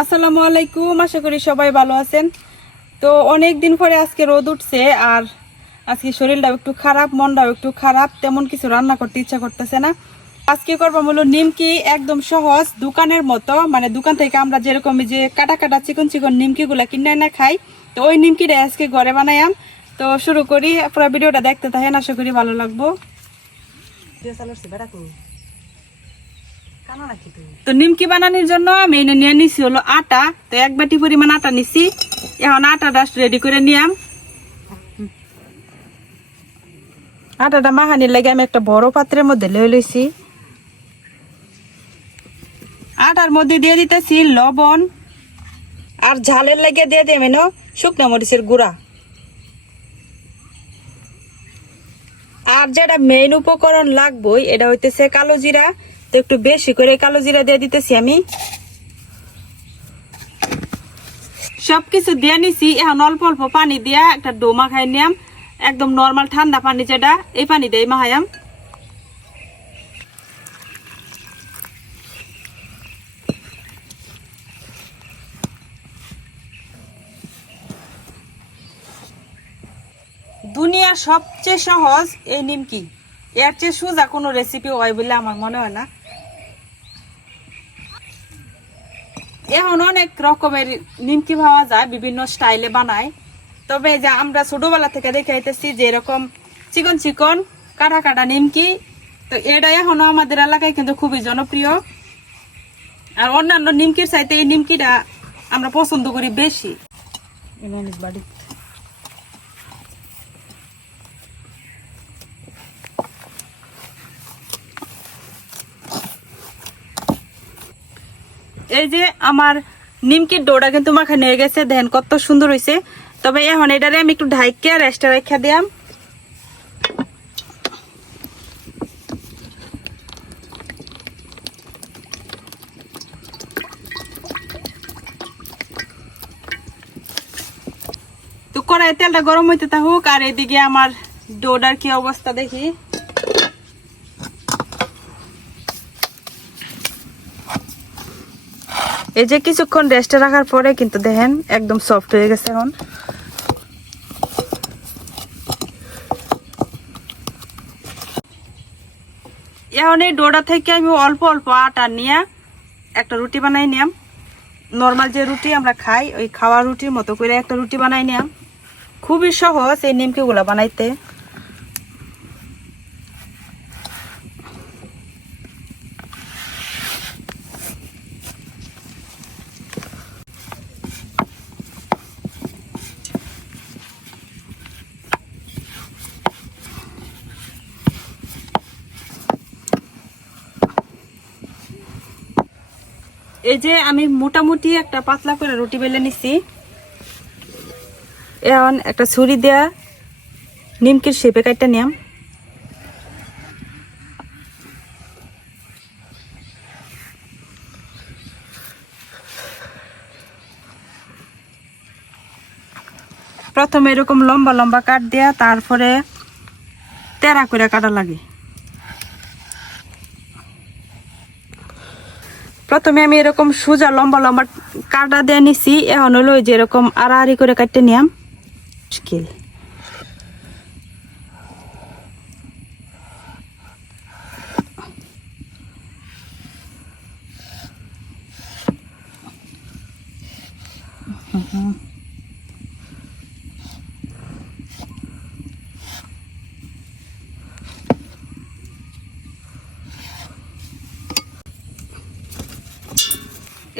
আসসালামু আলাইকুম, আশা করি সবাই ভালো আছেন। তো অনেক দিন পরে আজকে রোদ উঠছে, আর আজকে শরীরটাও একটু খারাপ, মনটাও একটু খারাপ, তেমন কিছু রান্না করতে ইচ্ছা করতেছে না। আজকে করবো হলো নিমকি, একদম সহজ, দোকানের মতো, মানে দোকান থেকে আমরা যেরকম যে কাটা কাটা চিকন চিকন নিমকিগুলা কিনে না খাই, তো ওই নিমকিটা আজকে ঘরে বানাইম। তো শুরু করি, পুরো ভিডিওটা দেখতে থাকেন, আশা করি ভালো লাগবো। তো নিমকি বানানোর জন্য আমি এনে নিয়ে নিছি হলো আটা। তো এক বাটি পরিমাণ আটা নিছি। এখন আটাটা রেডি করে নিয়াম। আটাটা মাখানির লাগে আমি একটা বড় পাত্রের মধ্যে লয়ে লইছি। আটার মধ্যে দিয়ে দিতেছি লবণ, আর ঝালের লাগে দিয়ে দেবেন শুকনো মরিচের গুঁড়া। আর যেটা মেইন উপকরণ লাগবেই, এটা হইতেছে কালো জিরা। তো একটু বেশি করে কালো জিরা দিয়ে দিতেছি আমি। সবকিছু দিয়ে নিছি। এখন অল্প অল্প পানি দিয়া একটা ডো মাখাই নিয়াম, একদম নর্মাল ঠান্ডা পানি, যেটা এই পানি দিয়ে মাখাইয়াম। দুনিয়ার সবচেয়ে সহজ এই নিমকি, এর চেয়ে সোজা কোনো রেসিপি হয় বলে আমার মনে হয় না। এখন অনেক রকমের নিমকি পাওয়া যায়, বিভিন্ন স্টাইলে বানায়। তবে যে আমরা ছোটবেলা থেকে দেখে আইতেছি যে এরকম চিকন চিকন কাটা কাটা নিমকি, তো এটা এখনো আমাদের এলাকায় কিন্তু খুবই জনপ্রিয়। আর অন্যান্য নিমকির চাইতে এই নিমকিটা আমরা পছন্দ করি বেশি। বাড়ি এই যে আমার নিমকির ডোটা কিন্তু মাখা নিয়ে গেছে, দেখেন কত সুন্দর হয়েছে। তবে এখন এটারে আমি একটু ঢাইকে রেস্টে রেখে দিলাম। তো কড়াই তেলটা গরম হইতে থাকুক, আর এদিকে আমার ডোটার কি অবস্থা দেখি। এই যে কিছুক্ষণ রেস্টে রাখার পরে কিন্তু দেখেন একদম সফট হয়ে গেছে। এখন এই ডোটা থেকে আমি অল্প অল্প আটা নিয়ে একটা রুটি বানাই নিলাম। নর্মাল যে রুটি আমরা খাই, ওই খাওয়া রুটির মতো করে একটা রুটি বানাই নিলাম। খুবই সহজ এই নিমকিগুলা বানাইতে। এই যে আমি মোটামুটি একটা পাতলা করে রুটি বেলে নিছি। এখন একটা ছুরি দেয়া নিমকির শেপে কাটটা নিলাম। প্রথমে এরকম লম্বা লম্বা কাট দেয়া, তারপরে তেরা করে কাটা লাগে। প্রথমে আমি এরকম সোজা লম্বা লম্বা কাটা দিয়ে নিছি। এখন হলো যে এরকম আড়াআড়ি করে কাটতে নিলাম। মুশকিল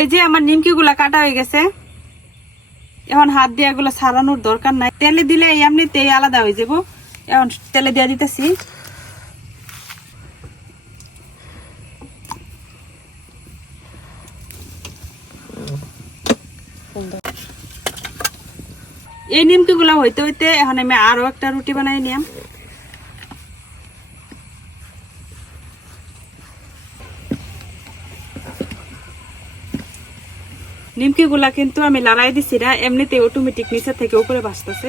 এই যে আমার নিমকি গুলা কাটা হয়ে গেছে। এখন হাত দিয়ে এগুলো ছাড়ানোর দরকার নাই, তেলে দিলে এমনিতেই আলাদা হয়ে যাব। এখন তেলে দিয়ে দিতেছি। এই নিমকি গুলা হইতে হইতে এখন আমি আরো একটা রুটি বানাই নিলাম। নিমকি গুলা কিন্তু আমি লড়াই দিছি না, এমনিতে অটোমেটিক নিচে থেকে উপরে ভাসতেছে।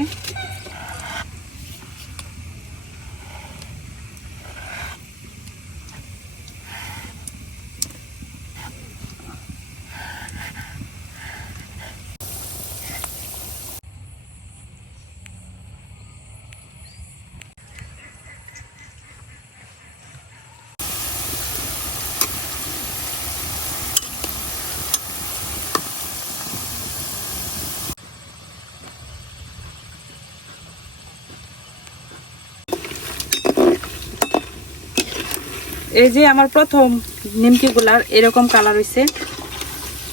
এই যে আমার প্রথম নিমকিগুলার এরকম কালার হয়েছে,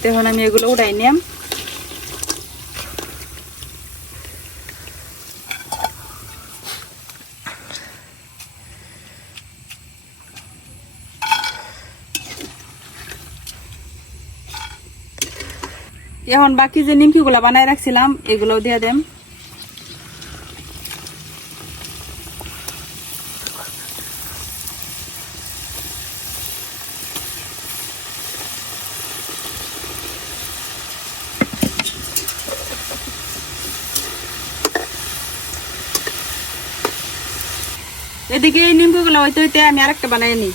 তখন আমি এগুলো উঠাই নিলাম। এখন বাকি যে নিমকিগুলা বানাই রাখছিলাম এগুলো দিয়ে দেম। এদিকে এই নিমকিগুলো হইতে হইতে আমি আরেকটা বানাই নিই।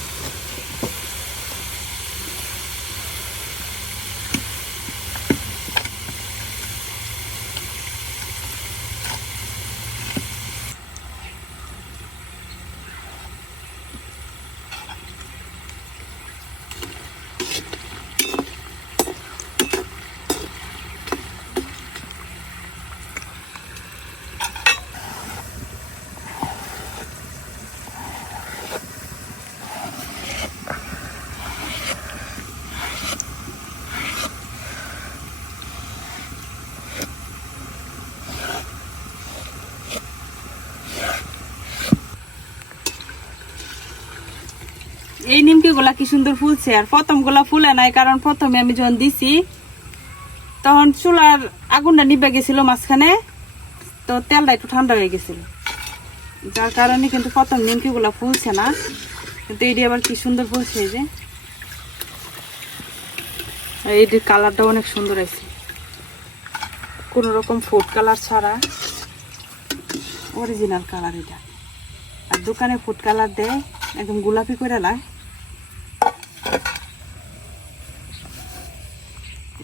এই নিমকি গুলা কি সুন্দর ফুলছে, আর প্রথম গুলা ফুলে নাই, কারণ প্রথমে আমি যখন দিছি তখন চুলার আগুনটা নিভে গেছিল মাঝখানে, তো তেলটা একটু ঠান্ডা হয়ে গেছিল, যার কারণে কিন্তু প্রথম নিমকি গুলা ফুলছে না। কিন্তু এটি আবার কি সুন্দর ফুলছে, এই যে এইটির কালারটা অনেক সুন্দর আছে, কোন রকম ফুড কালার ছাড়া অরিজিনাল কালার এটা। আর দোকানে ফুড কালার দেয় একদম গোলাপি করে লাগে।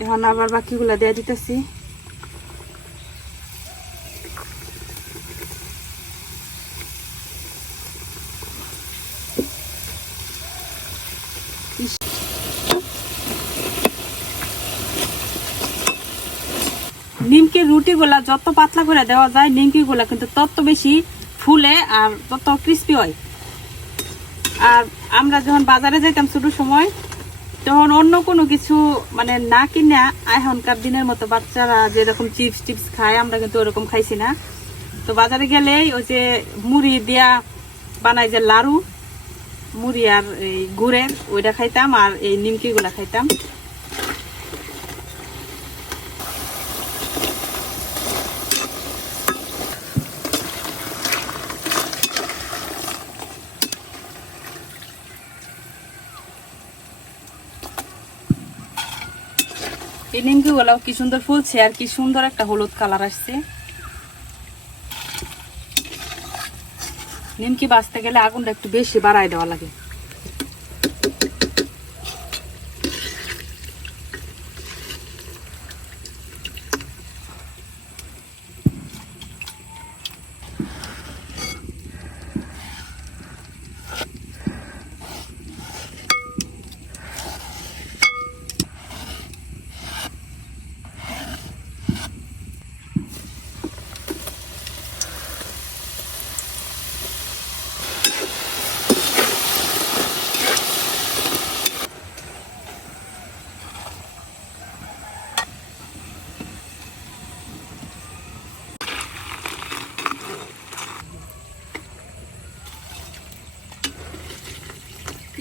এখন আবার বাকিগুলা দিয়ে দিতেছি। নিমকির রুটি গুলা যত পাতলা করে দেওয়া যায়, নিমকি গুলা কিন্তু তত বেশি ফুলে আর তত ক্রিস্পি হয়। আর আমরা যখন বাজারে যাইতাম ছোট সময়, তখন অন্য কোনো কিছু মানে না কিনে এখনকার দিনের মতো বাচ্চারা যেরকম চিপস টিপস খায়, আমরা কিন্তু ওরকম খাইছি না। তো বাজারে গেলেই ওই যে মুড়ি দিয়া বানাই যে লাড়ু, মুড়ি আর এই গুড়ের ওইটা খাইতাম, আর এই নিমকি গুলা খাইতাম। এই নিমকি গুলাও কি সুন্দর ফুলছে, আর কি সুন্দর একটা হলুদ কালার আসছে। নিমকি বাজতে গেলে আগুনটা একটু বেশি বাড়ায় দেওয়া লাগে।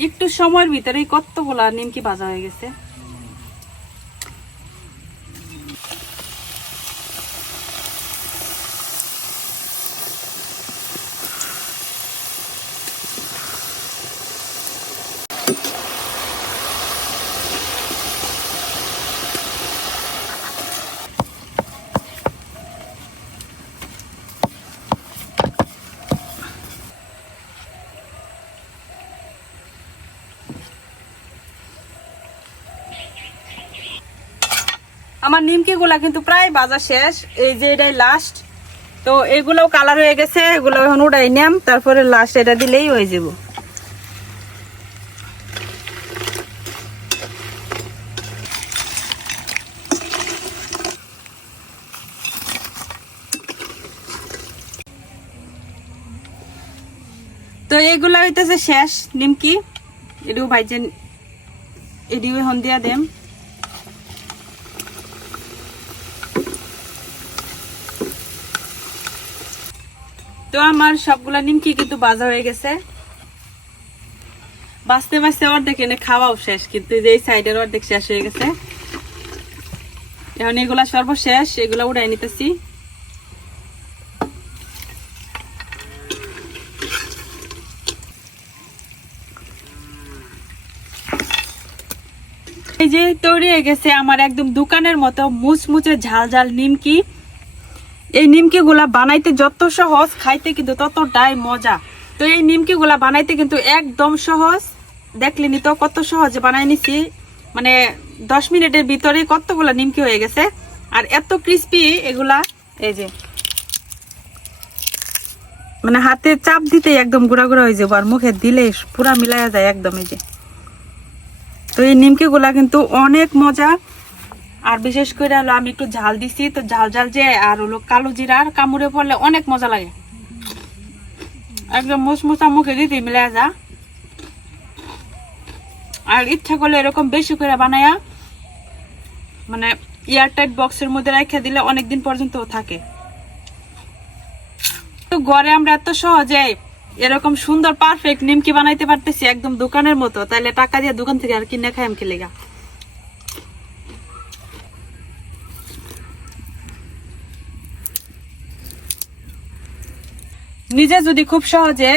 একটু সময়ের ভিতরেই কতগুলা নিমকি ভাজা হয়ে গেছে। আমার নিমকি গুলা কিন্তু প্রায় ভাজা শেষ, এই যে এটাই লাস্ট। তো এগুলোও কালার হয়ে গেছে, এগুলো এখন উঠাই নিলাম, তারপরে লাস্ট এটা দিলেই হয়ে যাব। তো এগুলা হইতেছে শেষ নিমকি। এডিও ভাইজেন এডিও হন দিয়া দেম। তো আমার সবগুলা নিমকি কিন্তু ভাজা হয়ে গেছে, বাঁচতে বাঁচতে অর্ধেক এনে খাওয়াও শেষ, কিন্তু এই সাইডের অর্ধেক শেষ হয়ে গেছে। এখন এগুলা সর্বশেষ, এগুলা উড়াই নিতেছি। এই যে তৈরি হয়ে গেছে আমার একদম দোকানের মতো মুচমুচে ঝাল ঝাল নিমকি। এই নিমকি গুলা বানাইতে যত সহজ, খাইতে কিন্তু ততটাই মজা। তো এই নিমকি গুলা বানাইতে কিন্তু একদম সহজ, দেখলেনি তো কত সহজে বানাই নিছি, মানে 10 মিনিটের ভিতরে কতগুলা নিমকি হয়ে গেছে। আর এত ক্রিস্পি এগুলা, এই যে মানে হাতে চাপ দিতে একদম গুঁড়া গুঁড়া হয়ে যাবো, আর মুখে দিলে পুরা মিলাইয়া যায় একদম। এই যে তো এই নিমকি গুলা কিন্তু অনেক মজা। আর বিশেষ করে হলো আমি একটু ঝাল দিছি, তো ঝাল ঝাল যে আর হলো কালো জিরার কামড়ে পড়লে অনেক মজা লাগে, একদম মুচমুচা মুখে দিতে মিলাই যা। আর ইচ্ছা করলে এরকম বেশি করে বানায়া মানে এয়ারটাইট বক্সের মধ্যে রেখে দিলে অনেকদিন পর্যন্ত থাকে। তো ঘরে আমরা এত সহজে এরকম সুন্দর পারফেক্ট নিমকি বানাইতে পারতেছি একদম দোকানের মতো, তাইলে টাকা দিয়ে দোকান থেকে আর কিনে খাই কি লেগা। নিজে যদি খুব সহজে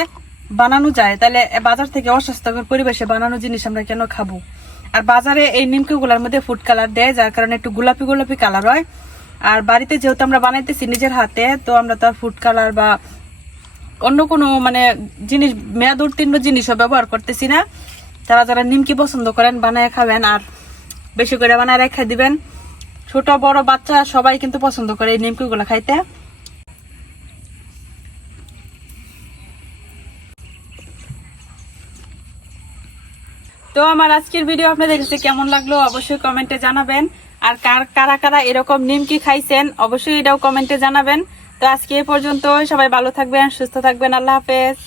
বানানো যায়, তাহলে বাজার থেকে অস্বাস্থ্যকর পরিবেশে বানানো জিনিস আমরা কেন খাবো। আর বাজারে এই নিমকি গুলার মধ্যে ফুড কালার দেয়, যার কারণে একটু গোলাপি গোলাপি কালার হয়। আর বাড়িতে যেহেতু আমরা বানাইতেছি নিজের হাতে, তো আমরা তো আর ফুড কালার বা অন্য কোনো মানে জিনিস মেয়াদ উত্তীর্ণ জিনিসও ব্যবহার করতেছি না। যারা যারা নিমকি পছন্দ করেন বানায় খাবেন, আর বেশি করে বানায় রেখে দিবেন। ছোট বড় বাচ্চা সবাই কিন্তু পছন্দ করে এই নিমকি গুলা খাইতে। তো আমার আজকের ভিডিও আপনাদের কাছে কেমন লাগলো অবশ্যই কমেন্টে জানাবেন। আর কারা কারা এরকম নিমকি খাইছেন অবশ্যই এটাও কমেন্টে জানাবেন। তো আজকে এই পর্যন্ত, সবাই ভালো থাকবেন, সুস্থ থাকবেন, আল্লাহ হাফেজ।